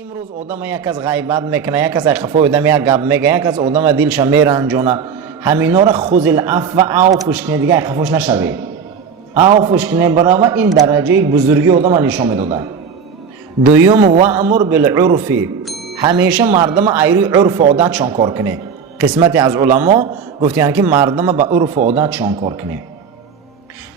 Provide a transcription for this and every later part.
امروز آدم یک از غیبت میکنه، یک از خفای آدم یک گپ میگه، یک از آدم دلش میرنجونه، همینا را خذ العفو عفوش کنه، دیگه خفوش نشوی، عفوش کنه. برای این درجه بزرگی آدم نشون میداده. دوم و امر بالعرف، همیشه مردم ایروی عرف و عادتشان کار کنه. قسمتی از علما گفتن که مردم با عرف و عادتشان کار کنه.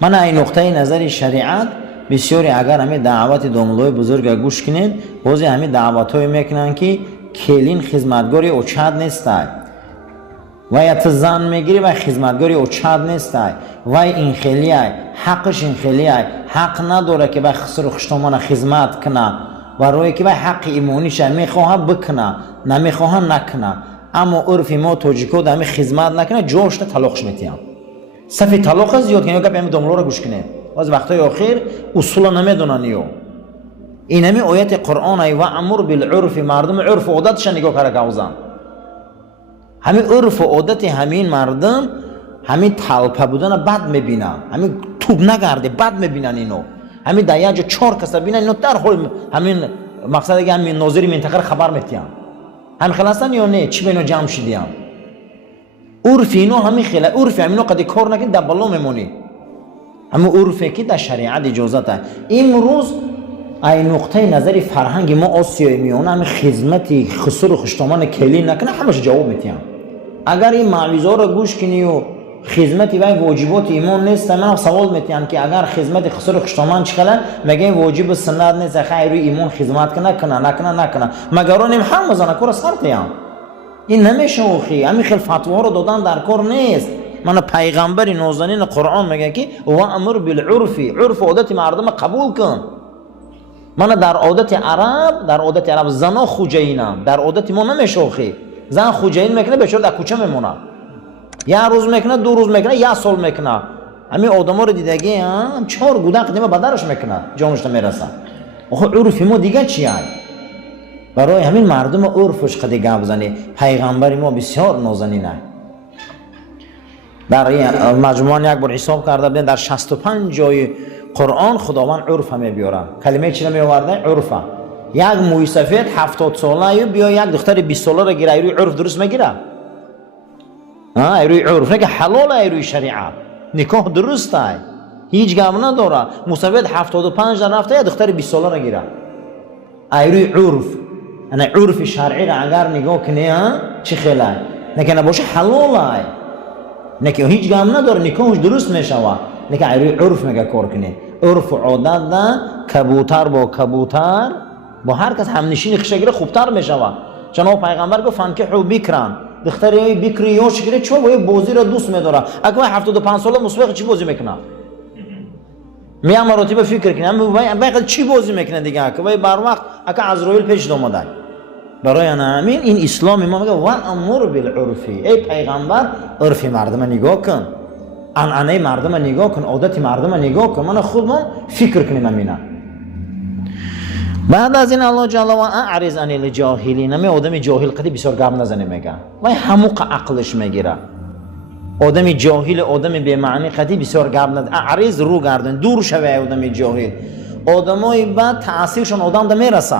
من این نقطه نظر شریعت بسیاری اگر همین دعوت دوملوی بزرگ گوش کنید، بعضی همین دعوت های میکنن که کلین خدمتگاری اوچاد نیسته و یا زن میگیری و خدمتگاری اوچاد نیسته و این خیلیه حقش، این خیلیه حق نداره که به خسر خشتمان خدمت کنه و روی که به حق ایمونیش میخواه بکنه، نمیخواه نکنه. اما عرف ما توجیکو دمی خدمت نکنه، جوشت طلاقش میتیم. صفی طلاق زیاد کنه، که همین دوملو رو گوش کنه. از وقتای آخر اصولا نمیدوننیو. این همین آیت قرآن ای و امر بالعرف، مردم عرف و عادتش نگاه کرده گوزن. همین عرف و عادت همین مردم همین طلپه بودن بد میبینن، همین توب نگرده بد میبینن اینو. همین دیاج 4 کس ببینن اینو در حال همین مقصد که همین ناظر منطقه خبر میتیم. هم خلاصن یا نه چی بینو جمع شدیم. عرف اینو همین خیلی عرف همینو قد کار نکن دبالو میمونی. اما عرفی که در شریعت اجازته. امروز این نقطه نظری فرهنگ ما آسیایی میونه همین خدمتی خسر و خشتمان کلی نکنه، همش جواب میتیم. اگر این معویزه رو گوش کنی و خدمتی و واجبات ایمان نیست، من سوال میتیم که اگر خدمت خسر و خشتمان چخله میگه واجب سنت نیست، خیر ایمان خدمت نکنه مگر نیم هم مزنه کار سرتیم. این نمیشه اوخی، همین خیلی فتوا رو دادن در کار نیست. من پیغمبر نازنین قرآن میگه که و امر بالعرف، عرف عادت مردم قبول کن. من در عادت عرب زنا خوجینم، در عادت ما نمیشه اوخی. زن خوجین میکنه بیچاره در کوچه میمونه، یه روز میکنه، 2 روز میکنه، 1 سال میکنه. همین آدما رو دیدگی 4 گودن قدیمه بدرش میکنه، جانش نمیرسه. آخه عرف ما دیگه چیه؟ برای همین مردم عرفش قدی گپ بزنی. پیغمبر ما بسیار نازنینه. در مجموعه یک بار حساب کرده بودن در 65 جای قرآن خداوند عرف میبیاره. کلمه چی میآورده؟ عرفه. یک موی سفید 70 ساله بیا یک دختر 20 ساله را گیره، ایروی عرف درست میگیره؟ ایروی عرف نه که حلال، ایروی شریعت نکاح درسته، هیچ گپ نداره. مسافید 75 در رفته یک دختر 20 ساله را گیره، ایروی عرف. انا عرف شرعی را اگر نگاه کنی چی خیلی نکنه باشه حلاله، نکه هیچ گام نداره، نکاحش درست میشوه. نکه ایروی عرف میگه کار کنی. عرف و عادت ده کبوتر با کبوتر با هر کس همنشین خشگره خوبتر میشوه. جناب پیغمبر گفت فنکحوا بکرا، دختری بکری یا شگره چون وای بازی را دوست میداره. اگه 75 ساله مسابقه چی بازی میکنه؟ میام مراتب فکر کنم وای چی بازی میکنه دیگه، که وای بر وقت اگه عزرائیل پیش اومده. برای همین این اسلام ما میگه و امر بالعرف. ای پیغمبر عرف مردم نگاه کن، عنعنه مردم نگاه کن، عادت مردم نگاه کن. من خودم فکر کنیم امینه. بعد از این الله جل و اعرض عن الجاهلین، می آدم جاهل قدی بسیار گپ نزنه میگه وای حموق عقلش میگیره. آدم جاهل، آدم بی معنی قدی بسیار گپ نزنه. اعرض رو گردن، دور شوه آدم جاهل. آدمای بعد تاثیرشون آدم ده میرسه،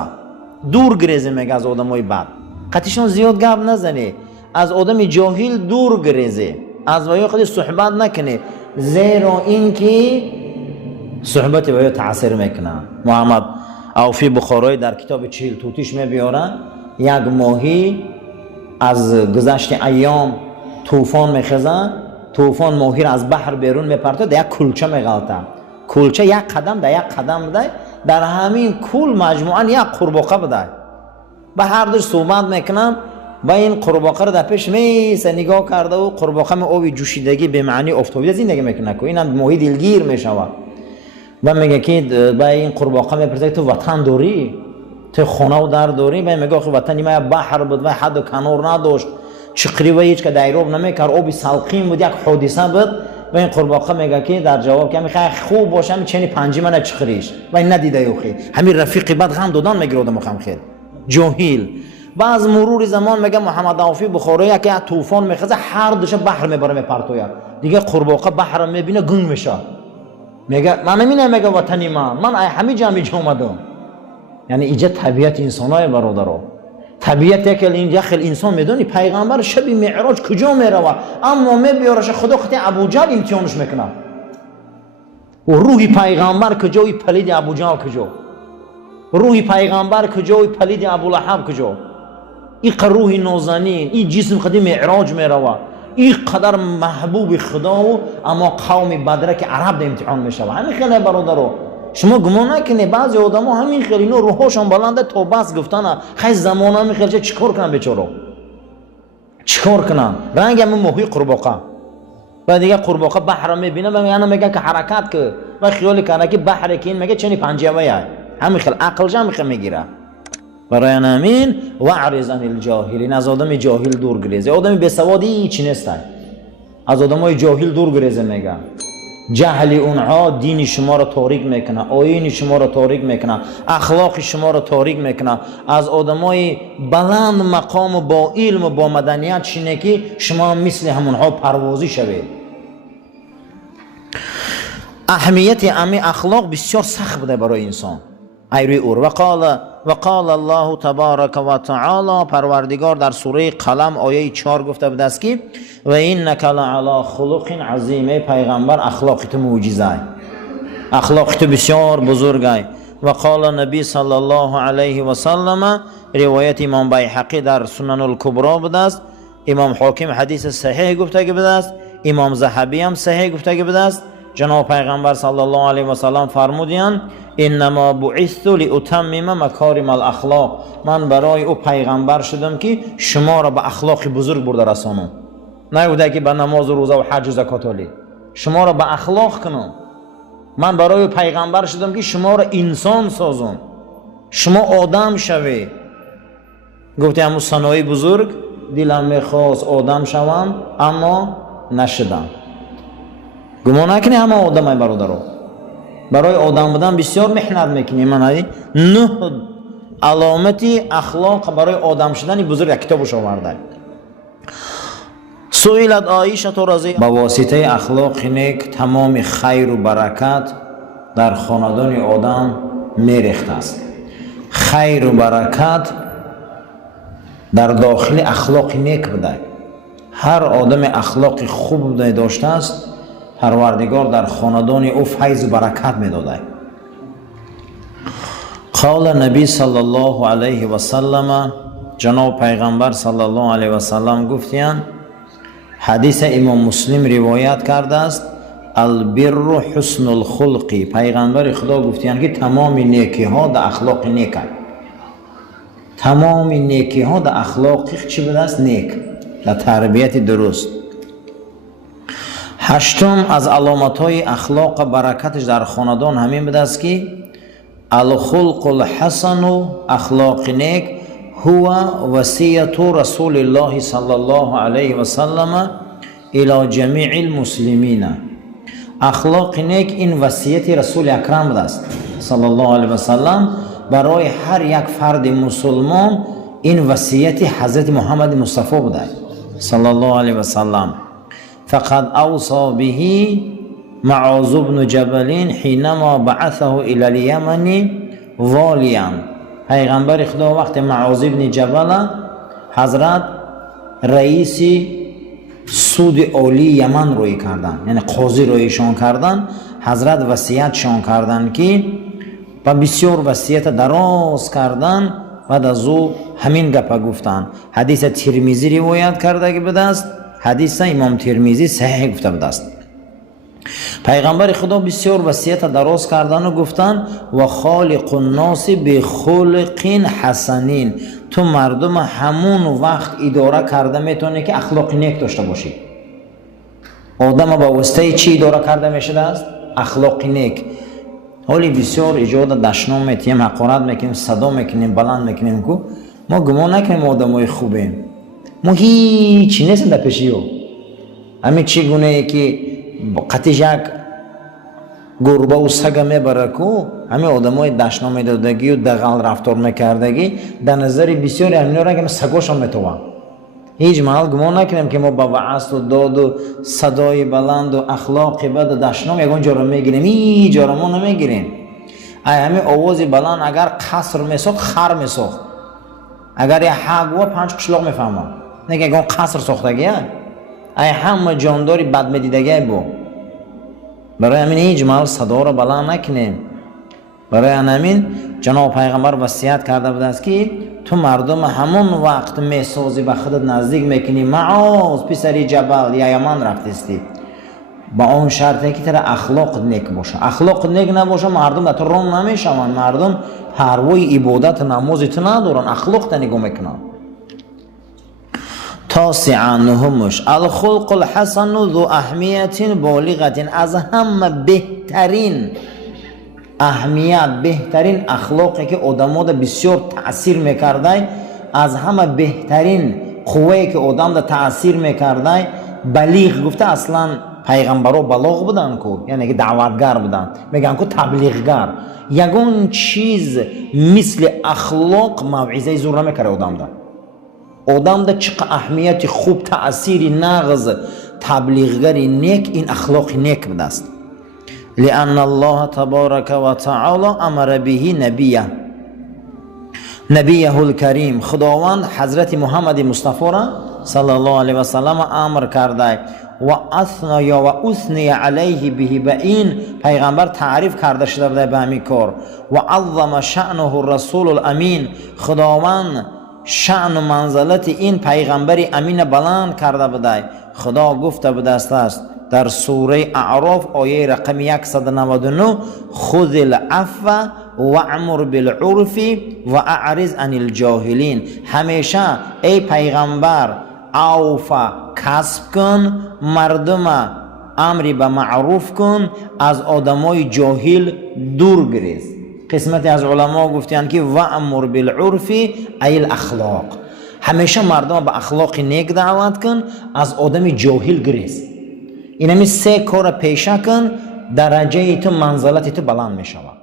دور گریزه میگه از آدمای بد. قطعشون زیاد گپ نزنه، از آدم جاهل دور گریزه، از ویا خودی صحبت نکنه، زیرا اینکه صحبت ویا تاثیر میکنه. محمد اوفی بخارایی در کتاب 40 توتیش میبیاره یک ماهی از گذشت ایام طوفان میخزه، طوفان ماهی را از بحر بیرون میپرته، در یک کلچه میغلطه. کلچه یک قدم در یک قدم بده، در همین کل مجموعاً یک قورباغه بده. به هر دوش صحبت میکنم با این قورباغه رو در پیش میسه نگاه کرده و قورباغه می آبی جوشیدگی به معنی آفتابی زندگی میکنه که اینم ماهی دلگیر میشود. و میگه که با این قورباغه میپرسه تو وطن داری؟ تو خونه و در داری؟ و میگه که وطن ما بحر بود و حد و کنار نداشت، چقری و هیچ که دایراب نمیکرد، آبی سلقین بود، یک حادثه بود. و این قورباغه میگه که در جواب که میخوای خوب باشه همین چنین پنجی من چخریش و این ندیده یوخی همین رفیقی بعد غم دادن میگیره آدم خم خیر جاهل. بعد مرور زمان میگه محمد اوفی بخاری که طوفان میخزه هر دوش بحر میبره میپرتویا، دیگه قورباغه بحر میبینه گنگ میشه. میگه من نمیگه وطنی من همه جا اومدم. یعنی اینجا طبیعت انسانای برادرها، طبیعت یک خیلی انسان میدونی پیغمبر شب معراج کجا میروه، اما میبیارش خدا خطی ابوجهل امتحانش میکنه و روحی پیغمبر کجای پلید ابوجهل کجا، روحی پیغمبر کجای پلید ابولهب کجا، این روح نازنین این جسم خطی معراج میروه، این قدر محبوب خدا و اما قوم بدره که عرب امتحان میشه. همین خیلی برادرها شما گمان نکنی بعضی آدما همین خیلی اینا روحاشون بلنده تا بس گفتن خیلی زمان همین خیلی چیکار کنن بیچارا، چیکار کنن رنگ همین موهی قورباغه و دیگه قورباغه بحر میبینه و میگه که حرکت که و خیال کنه که بحر که این میگه چنی پنجه‌ای همین خیلی عقل جمع میگیره. برای همین واعرض عن الجاهلین، از آدم جاهل دور گریزه، آدم بی سوادی چی نیست، از آدمای جاهل دور گریزه. میگه جهل اونها دین شما را تاریک میکنه، آیین شما را تاریک میکنه، اخلاق شما را تاریک میکنه. از آدمای بلند مقام و با علم و با مدنیت شینه که شما مثل همونها پروازی شوید. اهمیت امی اخلاق بسیار سخت بوده برای انسان. ایروی اور وقال الله تبارک و تعالی، پروردگار در سوره قلم آیه 4 گفته بود است که و اینک لعلی خلق عظیم، پیغمبر اخلاقت معجزه، اخلاقت بسیار بزرگه. و قال نبی صلی الله علیه و سلم، روایت امام بیهقی در سنن الکبری بوده است، امام حاکم حدیث صحیح گفته بوده است، امام ذهبی هم صحیح گفته بوده است. جناب پیغمبر صلی الله علیه و سلم فرمودند انما بعثت لاتمم مکارم الاخلاق، من برای او پیغمبر شدم که شما را به اخلاق بزرگ برده رسانم، نه بوده که به نماز و روزه و حج و زکات علی، شما را به اخلاق کنم. من برای پیغمبر شدم که شما را انسان سازم، شما آدم شوی. گفتی همون صنایع بزرگ دلم میخواست آدم شوم اما نشدم. گمان نکنی همه آدم های برادرها برای آدم بودن بسیار محنت میکنی. من 9 علامتی اخلاق برای آدم شدن بزرگ یک کتابش آورده. سئلت عایشه رضی با واسطه اخلاق نیک تمام خیر و برکت در خاندان آدم میریخته است. خیر و برکت در داخل اخلاق نیک بوده. هر آدم اخلاق خوب داشته است پروردگار در خاندان او فیض و برکت میداده. قال نبی صلی الله علیه و سلم، جناب پیغمبر صلی الله علیه و سلم گفتند، حدیث امام مسلم روایت کرده است، البر حسن الخلق، پیغمبر خدا گفتند که تمام نیکی ها در اخلاق نیک است. تمام نیکی ها در اخلاق چی بوده است؟ نیک، در تربیت درست. 8 از علامت های اخلاق برکتش در خاندان همین بوده است که الخلق الحسن و اخلاق نیک هو وصیت رسول الله صلی الله علیه و سلم الی جمیع المسلمین. اخلاق نیک این وصیت رسول اکرم بوده است صلی الله علیه و سلم برای هر یک فرد مسلمان. این وصیت حضرت محمد مصطفی بوده صلی الله علیه و سلم. فقد اوصى به معاذ بن جبل حينما بعثه الى اليمن واليا. پیغمبر خدا وقت معاذ بن جبل حضرت رئیس سود عالی یمن روی کردن، یعنی قاضی رویشان کردن، حضرت وصیت شان کردن که و بسیار وصیت دراز کردن. بعد از او همین گپ گفتن. حدیث ترمذی روایت کرده که بوده است، حدیث امام ترمذی صحیح گفته بوده است. پیغمبر خدا بسیار وصیت دراز کردن و گفتن و خالق الناس بخلق حسنین، تو مردم همون وقت اداره کرده میتونه که اخلاق نیک داشته باشی. آدم با واسطه چی اداره کرده میشه است؟ اخلاق نیک. حالی بسیار ایجاد دشنام میتیم، حقارت میکنیم، صدا میکنیم، بلند میکنیم که ما گمان نکنیم آدمای خوبیم. ما هیچی نیستیم در پیشی او. همین چگونه که قطعش یک گربه و سگ میبره که همین آدمای دشنام میدادگی و دغل رفتار میکردگی در نظر بسیاری همین را که سگاش هم میتوان. هیچ محل گمان نکنیم که ما با وعظ و داد و صدای بلند و اخلاق بد و دشنام یکان جا را میگیریم. هیچ جا را ما نمیگیریم. ای همین آوازی بلند اگر قصر میساخت خر میساخت. اگر یه حق و 5 قشلاق میفهمم نه که اگر قصر ساختگیه ای همه جانداری بد میدیدگی بود. برای همین هیچ محل صدا را بلند نکنیم. برای همین جناب پیغمبر وصیت کرده بود است که تو مردم همون وقت میسازی به خودت نزدیک میکنی معاذ پسری جبل یا یمن رفتستی با اون شرطی که تر اخلاق نیک باشه. اخلاق نیک نباشه مردم در تو رام نمیشون. مردم پروای عبادت نمازت ندارن، اخلاق تا نگاه میکنن. تاسعا نهمش الخلق الحسن ذو اهمیت بالغه، از همه بهترین اهمیت بهترین اخلاقی که آدم‌ها بسیار تأثیر میکرده، از همه بهترین قوه‌ای که آدم دا تأثیر میکرده بلیغ گفته. اصلا پیغمبرها بلاغ بودن کو، یعنی که دعوتگر بودن، میگن کو تبلیغگر. یگون چیز مثل اخلاق موعظه زور نمیکره آدم دا چقدر اهمیت خوب تأثیری نغز تبلیغگری نیک این اخلاق نیک بوده است. لأن الله تبارک و تعالی امر به نبیه الکریم، خداوند حضرت محمد مصطفی را صلی الله علیه و سلم امر کرده و اثنی علیه به این پیغمبر تعریف کرده شده بوده به همین کار. و عظم شأنه الرسول الامین، خداوند شأن و منزلت این پیغمبر امین بلند کرده بوده. خدا گفته بوده است در سوره اعراف آیه رقم 199 خذ العفو وأمر بالعرف و اعرض عن الجاهلین، همیشه ای پیغمبر عفو کسب کن، مردم امری به معروف کن، از آدمای جاهل دور گریز. قسمتی از علما گفتن که و امر بالعرف ای الاخلاق، همیشه مردم به اخلاق نیک دعوت کن، از آدم جاهل گریز. این همی 3 کار پیشه کن، درجه تو منزلت تو بلند می شود.